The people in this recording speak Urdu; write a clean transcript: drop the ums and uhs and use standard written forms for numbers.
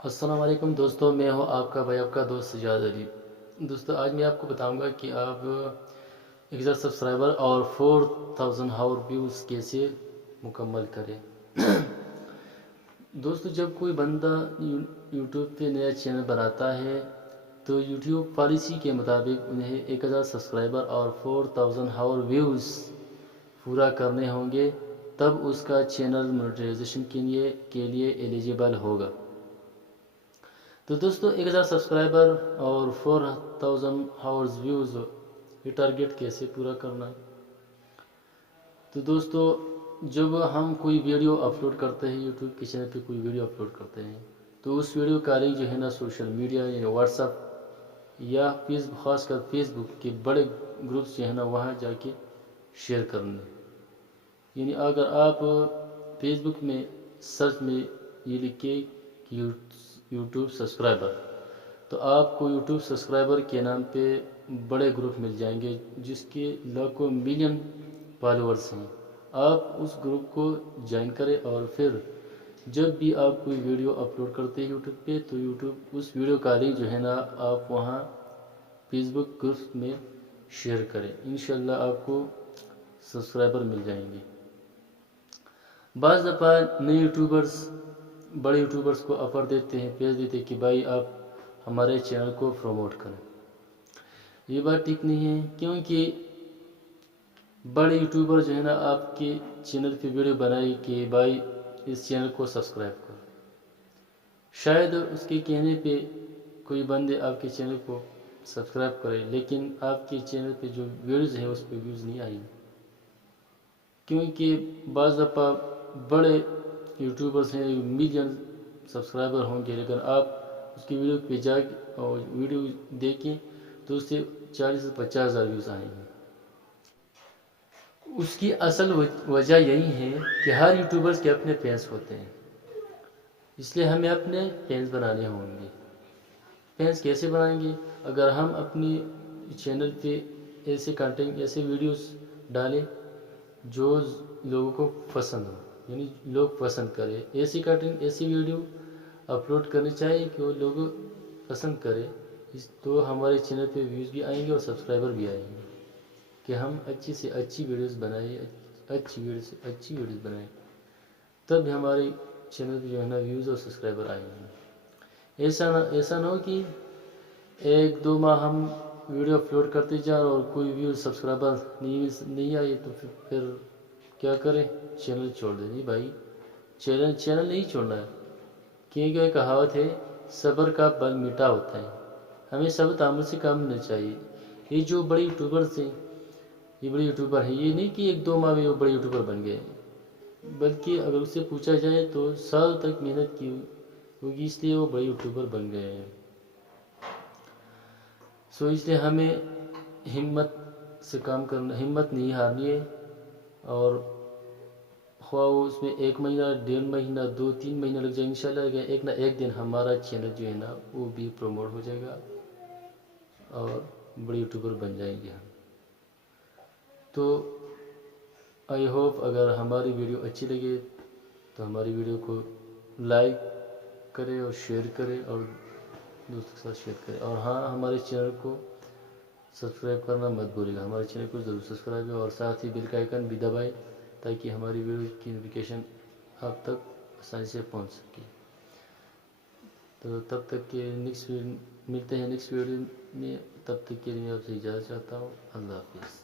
السلام علیکم دوستوں، میں ہوں آپ کا بھائی، آپ کا دوست سجاد علی۔ دوستوں، آج میں آپ کو بتاؤں گا کہ آپ 1000 سبسکرائبر اور 4000 ہاور ویوز کیسے مکمل کریں۔ دوستوں، جب کوئی بندہ یوٹیوب پہ نیا چینل بناتا ہے تو یوٹیوب پالیسی کے مطابق انہیں 1000 سبسکرائبر اور 4000 ہاور ویوز پورا کرنے ہوں گے، تب اس کا چینل مونیٹائزیشن کے لیے ایلیجیبل ہوگا۔ تو دوستو، 1000 سبسکرائبر اور 4000 ہاورز ویوز یہ ٹارگیٹ کیسے پورا کرنا ہے؟ تو دوستو، جب ہم کوئی ویڈیو اپلوڈ کرتے ہیں، یوٹیوب کے چینل پہ کوئی ویڈیو اپلوڈ کرتے ہیں، تو اس ویڈیو کا لنک جو ہے نا سوشل میڈیا یعنی واٹس ایپ یا خاص کر فیس بک کے بڑے گروپس جو ہے نا وہاں جا کے شیئر کرنے۔ یعنی اگر آپ فیس بک میں سرچ میں یہ لکھے کہ یوٹیوب سبسکرائبر، تو آپ کو یوٹیوب سبسکرائبر کے نام پہ بڑے گروپ مل جائیں گے جس کے لاکھوں ملین فالورز ہیں۔ آپ اس گروپ کو جوائن کریں اور پھر جب بھی آپ کوئی ویڈیو اپلوڈ کرتے ہیں یوٹیوب پہ، تو یوٹیوب اس ویڈیو کا لنک جو ہے نا آپ وہاں فیس بک گروپ میں شیئر کریں، انشاءاللہ آپ کو سبسکرائبر مل جائیں گے۔ بعض دفعہ نئے یوٹیوبرز بڑے یوٹیوبرز کو آفر دیتے ہیں، پیش دیتے ہیں کہ بھائی آپ ہمارے چینل کو پروموٹ کریں۔ یہ بات ٹھیک نہیں ہے، کیونکہ بڑے یوٹیوبر جو ہے نا آپ کے چینل پہ ویڈیو بنائی کہ بھائی اس چینل کو سبسکرائب کرو، شاید اس کے کہنے پہ کوئی بندے آپ کے چینل کو سبسکرائب کرے، لیکن آپ کے چینل پہ جو ویڈیوز ہیں اس پہ ویوز نہیں آئیں گے، کیونکہ بعض دفعہ بڑے یوٹیوبرز ہیں ملین سبسکرائبر ہوں گے، لیکن آپ اس کی ویڈیو پہ جا اور ویڈیو دیکھیں تو اس سے 40 سے 50 ہزار ویوز آئیں گے۔ اس کی اصل وجہ یہی ہے کہ ہر یوٹیوبرز کے اپنے فینس ہوتے ہیں، اس لیے ہمیں اپنے فینس بنانے ہوں گے۔ فینس کیسے بنائیں گے؟ اگر ہم اپنی چینل پہ ایسے کنٹینٹ ایسے ویڈیوز ڈالیں جو لوگوں کو پسند ہو، یعنی لوگ پسند کرے، ایسی کنٹینٹ ایسی ویڈیو اپلوڈ کرنی چاہیے کہ وہ لوگ پسند کرے، تو ہمارے چینل پہ ویوز بھی آئیں گے اور سبسکرائبر بھی آئیں گے، کہ ہم اچھی سے اچھی ویڈیوز بنائیں، اچھی ویڈیوز بنائیں، تب ہمارے چینل پہ جو ہے نا ویوز اور سبسکرائبر آئیں گے۔ ایسا نہ ہو کہ ایک دو ماہ ہم ویڈیو اپلوڈ کرتے جائیں اور کوئی ویوز سبسکرائبر نہیں آئی تو پھر کیا کریں؟ چینل چھوڑ دیں۔ نہیں بھائی، چینل نہیں چھوڑنا ہے، کیونکہ ایک کہاوت ہے صبر کا پھل میٹھا ہوتا ہے، ہمیں صبر تحمل سے کام لینا چاہیے۔ یہ جو بڑے یوٹیوبرز ہیں، یہ بڑے یوٹیوبر ہیں، یہ نہیں کہ ایک دو ماہ میں وہ بڑے یوٹیوبر بن گئے، بلکہ اگر اس سے پوچھا جائے تو سال تک محنت کی ہوگی، اس لیے وہ بڑے یوٹیوبر بن گئے ہیں۔ اس لیے ہمیں ہمت سے کام کرنا، ہمت نہیں ہارنی ہے، اور خواہ وہ اس میں 1 مہینہ 1.5 مہینہ 2-3 مہینہ لگ جائے، انشاءاللہ ایک نہ ایک دن ہمارا چینل جو ہے نا وہ بھی پروموٹ ہو جائے گا اور بڑے یوٹیوبر بن جائیں گے ہم۔ تو آئی ہوپ اگر ہماری ویڈیو اچھی لگے تو ہماری ویڈیو کو لائک کرے اور شیئر کرے اور دوستوں کے ساتھ شیئر کرے، اور ہاں ہمارے چینل کو سبسکرائب کرنا مت بھولیے گا، ہمارے چینل کو ضرور سبسکرائب کریں اور ساتھ ہی بیل کا آئیکن بھی دبائیں تاکہ ہماری ویڈیو کی نوٹیفیکیشن آپ تک آسانی سے پہنچ سکے۔ تو تب تک کے ملتے ہیں نیکسٹ ویڈیو میں، تب تک کے لیے آپ سے اجازت چاہتا ہوں، اللہ حافظ۔